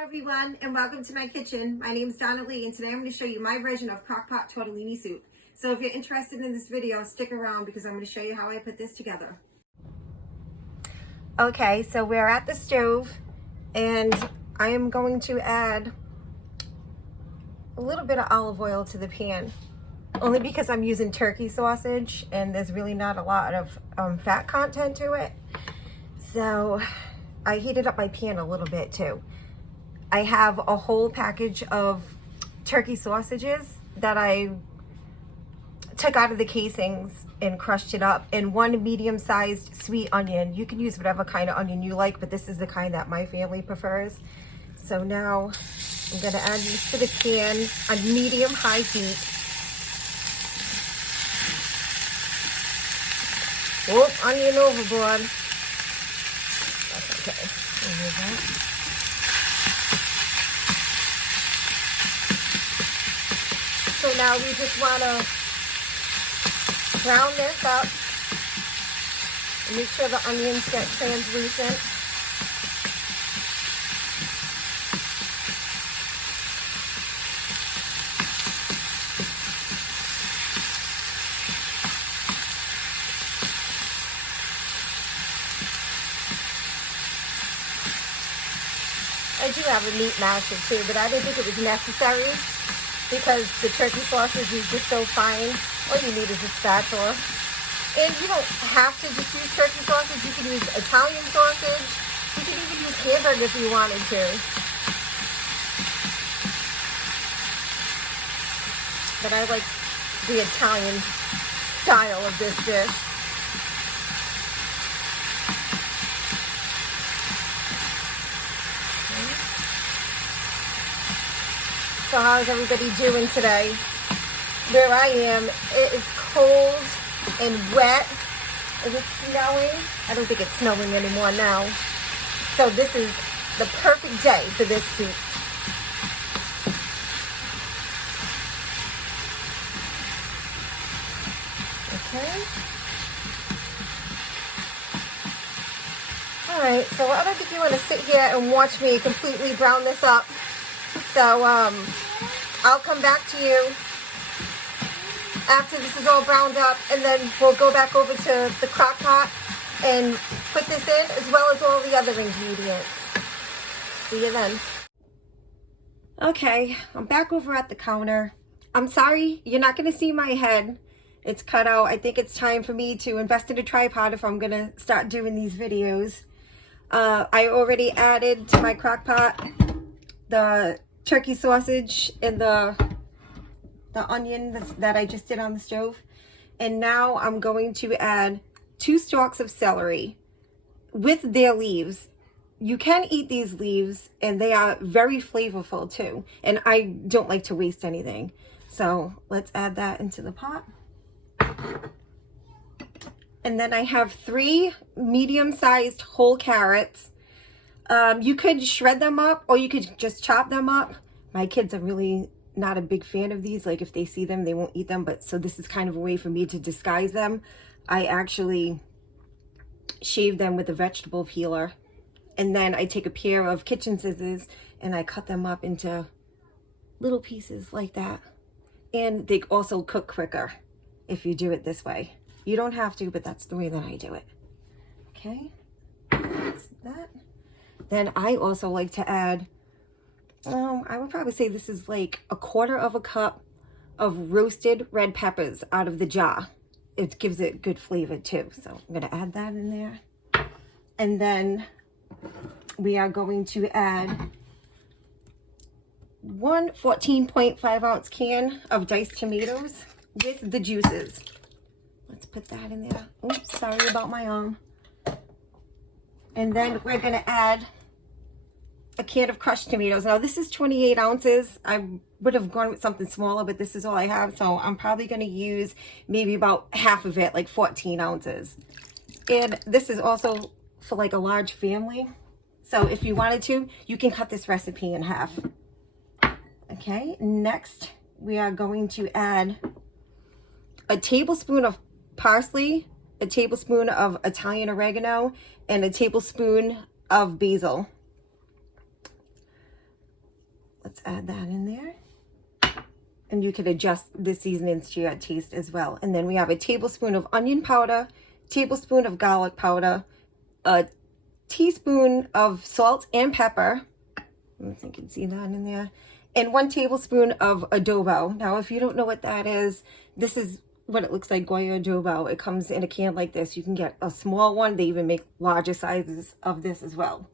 Hello everyone and welcome to my kitchen. My name is Donna Lee and today I'm going to show you my version of Crockpot Tortellini soup. So if you're interested in this video, stick around because I'm going to show you how I put this together. Okay, so we're at the stove and I am going to add a little bit of olive oil to the pan. Only because I'm using turkey sausage and there's really not a lot of fat content to it. So I heated up my pan a little bit too. I have a whole package of turkey sausages that I took out of the casings and crushed it up, and one medium-sized sweet onion. You can use whatever kind of onion you like, but this is the kind that my family prefers. So now I'm gonna add these to the pan on medium-high heat. Whoop, onion overboard. That's okay. Remove that. So now we just want to brown this up and make sure the onions get translucent. I do have a meat masher too, but I didn't think it was necessary, because the turkey sausage is just so fine. All you need is a spatula. And you don't have to just use turkey sausage. You can use Italian sausage. You can even use hamburger if you wanted to. But I like the Italian style of this dish. So how's everybody doing today? Where I am, it is cold and wet. Is it snowing? I don't think it's snowing anymore now. So this is the perfect day for this soup. Okay. All right, so I don't think you want to sit here and watch me completely brown this up. So I'll come back to you after this is all browned up, and then we'll go back over to the crock pot and put this in as well as all the other ingredients. See you then. Okay, I'm back over at the counter. I'm sorry, you're not going to see my head. It's cut out. I think it's time for me to invest in a tripod if I'm going to start doing these videos. I already added to my crock pot the turkey sausage and the onion that I just did on the stove. And now I'm going to add 2 stalks of celery with their leaves. You can eat these leaves and they are very flavorful too. And I don't like to waste anything. So let's add that into the pot. And then I have 3 medium-sized whole carrots. You could shred them up or you could just chop them up. My kids are really not a big fan of these. Like if they see them, they won't eat them. But so this is kind of a way for me to disguise them. I actually shave them with a vegetable peeler. And then I take a pair of kitchen scissors and I cut them up into little pieces like that. And they also cook quicker if you do it this way. You don't have to, but that's the way that I do it. Okay, that's that. Then I also like to add, I would probably say this is like 1/4 cup of roasted red peppers out of the jar. It gives it good flavor too. So I'm going to add that in there. And then we are going to add 1 14.5 ounce can of diced tomatoes with the juices. Let's put that in there. Oops, sorry about my arm. And then we're going to add a can of crushed tomatoes. Now this is 28 ounces. I would have gone with something smaller, but this is all I have. So I'm probably going to use maybe about half of it, like 14 ounces. And this is also for like a large family. So if you wanted to, you can cut this recipe in half. Okay, next we are going to add a tablespoon of parsley, a tablespoon of Italian oregano, and a tablespoon of basil. let's add that in there. And you can adjust the seasonings to your taste as well. And then we have a tablespoon of onion powder, tablespoon of garlic powder, a teaspoon of salt and pepper. I don't think you can see that in there. And 1 tablespoon of adobo. Now, if you don't know what that is, this is what it looks like, Goya adobo. It comes in a can like this. You can get a small one. They even make larger sizes of this as well.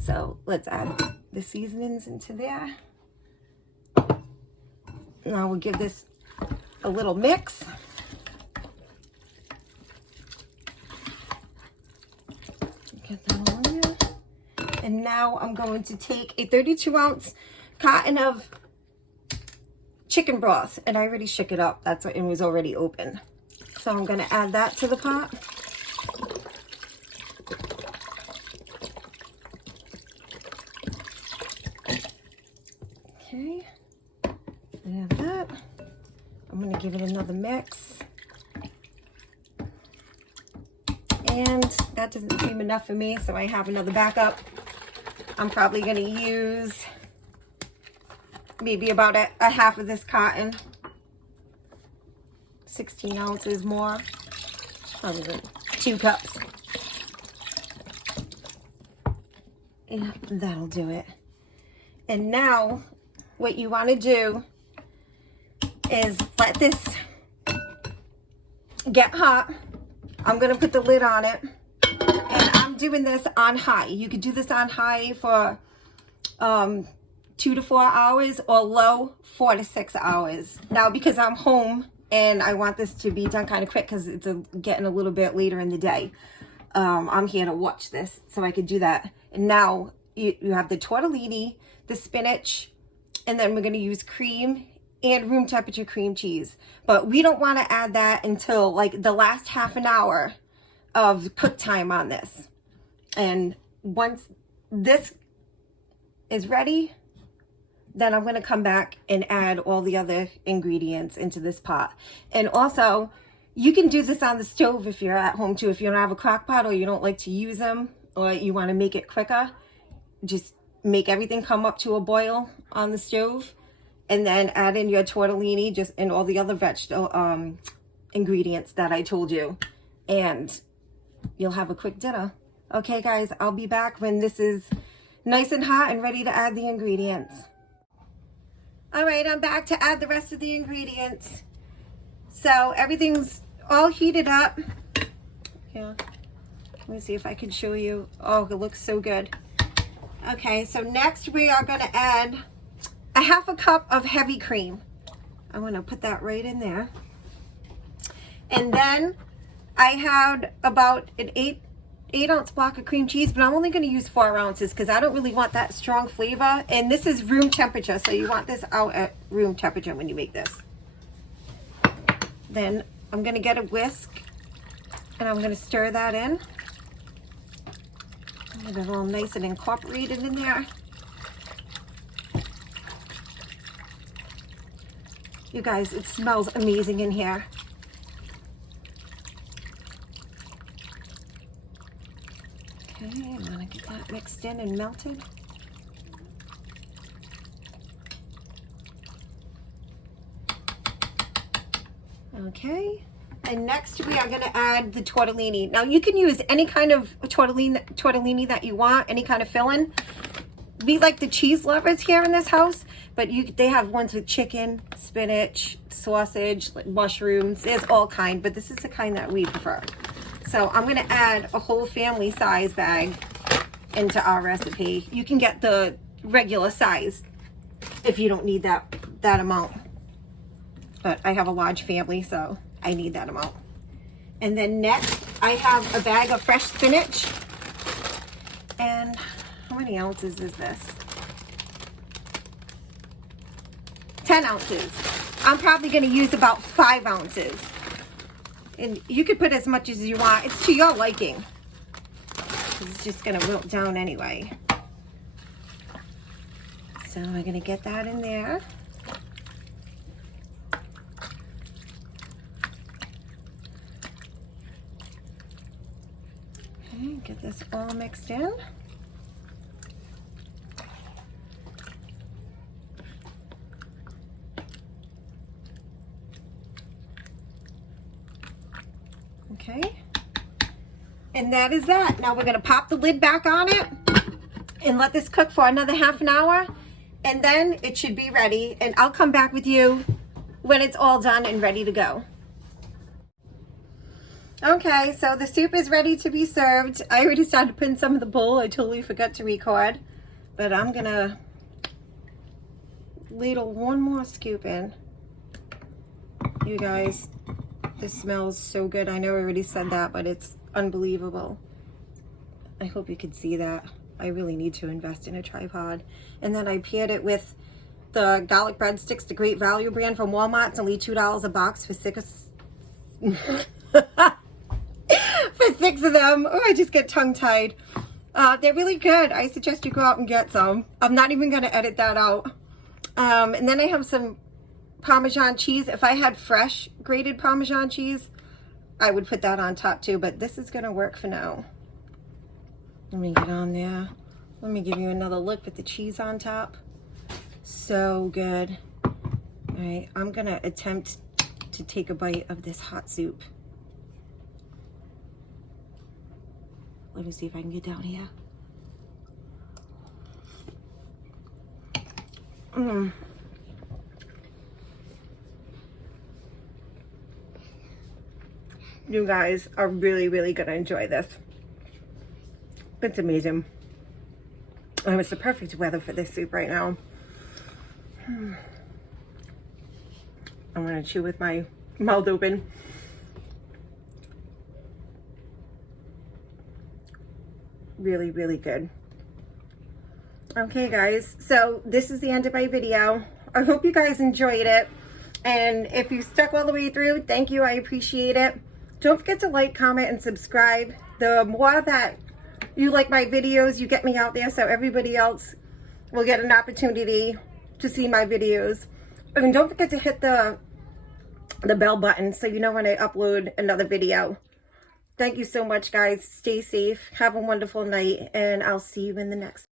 So let's add the seasonings into there. Now we'll give this a little mix. Get that all in there. And now I'm going to take a 32-ounce carton of chicken broth, and I already shook it up. That's what it was already open. So I'm going to add that to the pot. Okay, I have that. I'm going to give it another mix. And that doesn't seem enough for me, so I have another backup. I'm probably going to use maybe about a half of this cotton. 16 ounces more. Probably 2 cups. And that'll do it. And now what you want to do is let this get hot. I'm going to put the lid on it. And I'm doing this on high. You could do this on high for 2 to 4 hours, or low 4 to 6 hours. Now, because I'm home and I want this to be done kind of quick because it's getting a little bit later in the day, I'm here to watch this, so I could do that. And now you have the tortellini, the spinach, and then we're going to use cream and room temperature cream cheese. But we don't want to add that until like the last half an hour of cook time on this. And once this is ready, then I'm going to come back and add all the other ingredients into this pot. And also, you can do this on the stove if you're at home too. If you don't have a crock pot, or you don't like to use them, or you want to make it quicker, just make everything come up to a boil on the stove, and then add in your tortellini, just and all the other vegetable ingredients that I told you, and you'll have a quick dinner. Okay guys, I'll be back when this is nice and hot and ready to add the ingredients. All right, I'm back to add the rest of the ingredients. So everything's all heated up. Yeah, let me see if I can show you. Oh, it looks so good. Okay, so next we are going to add a half a cup of heavy cream. I'm going to put that right in there. And then I had about an 8-ounce block of cream cheese, but I'm only going to use 4 ounces because I don't really want that strong flavor. And this is room temperature, so you want this out at room temperature when you make this. Then I'm going to get a whisk, and I'm going to stir that in. Get it all nice and incorporated in there. You guys, it smells amazing in here. Okay, I'm gonna get that mixed in and melted. Okay, and next we are gonna add the tortellini. Now you can use any kind of tortellini that you want, any kind of filling. We like the cheese lovers here in this house, but they have ones with chicken, spinach, sausage, like mushrooms. There's all kind, but this is the kind that we prefer. So I'm going to add a whole family size bag into our recipe. You can get the regular size if you don't need that amount. But I have a large family, so I need that amount. And then next, I have a bag of fresh spinach. And how many ounces is this? 10 ounces. I'm probably going to use about 5 ounces. And you could put as much as you want. It's to your liking. It's just going to wilt down anyway. So I'm going to get that in there. Okay, get this all mixed in. Okay. And that is that. Now we're going to pop the lid back on it and let this cook for another half an hour. And then it should be ready. And I'll come back with you when it's all done and ready to go. Okay, so the soup is ready to be served. I already started putting some of the bowl. I totally forgot to record. But I'm going to ladle one more scoop in. You guys, this smells so good. I know I already said that, but it's unbelievable. I hope you could see that. I really need to invest in a tripod. And then I paired it with the garlic breadsticks, the Great Value brand from Walmart. It's only $2 a box for six for 6 of them. Oh, I just get tongue-tied. They're really good. I suggest you go out and get some. I'm not even going to edit that out. And then I have some Parmesan cheese. If I had fresh grated Parmesan cheese, I would put that on top too, but this is going to work for now. Let me get on there. Let me give you another look with the cheese on top. So good. All right, I'm going to attempt to take a bite of this hot soup. Let me see if I can get down here. You guys are really, really going to enjoy this. It's amazing. Oh, it's the perfect weather for this soup right now. I'm going to chew with my mouth open. Really, really good. Okay, guys. So this is the end of my video. I hope you guys enjoyed it. And if you stuck all the way through, thank you. I appreciate it. Don't forget to like, comment, and subscribe. The more that you like my videos, you get me out there so everybody else will get an opportunity to see my videos. And don't forget to hit the bell button so you know when I upload another video. Thank you so much, guys. Stay safe. Have a wonderful night, and I'll see you in the next one.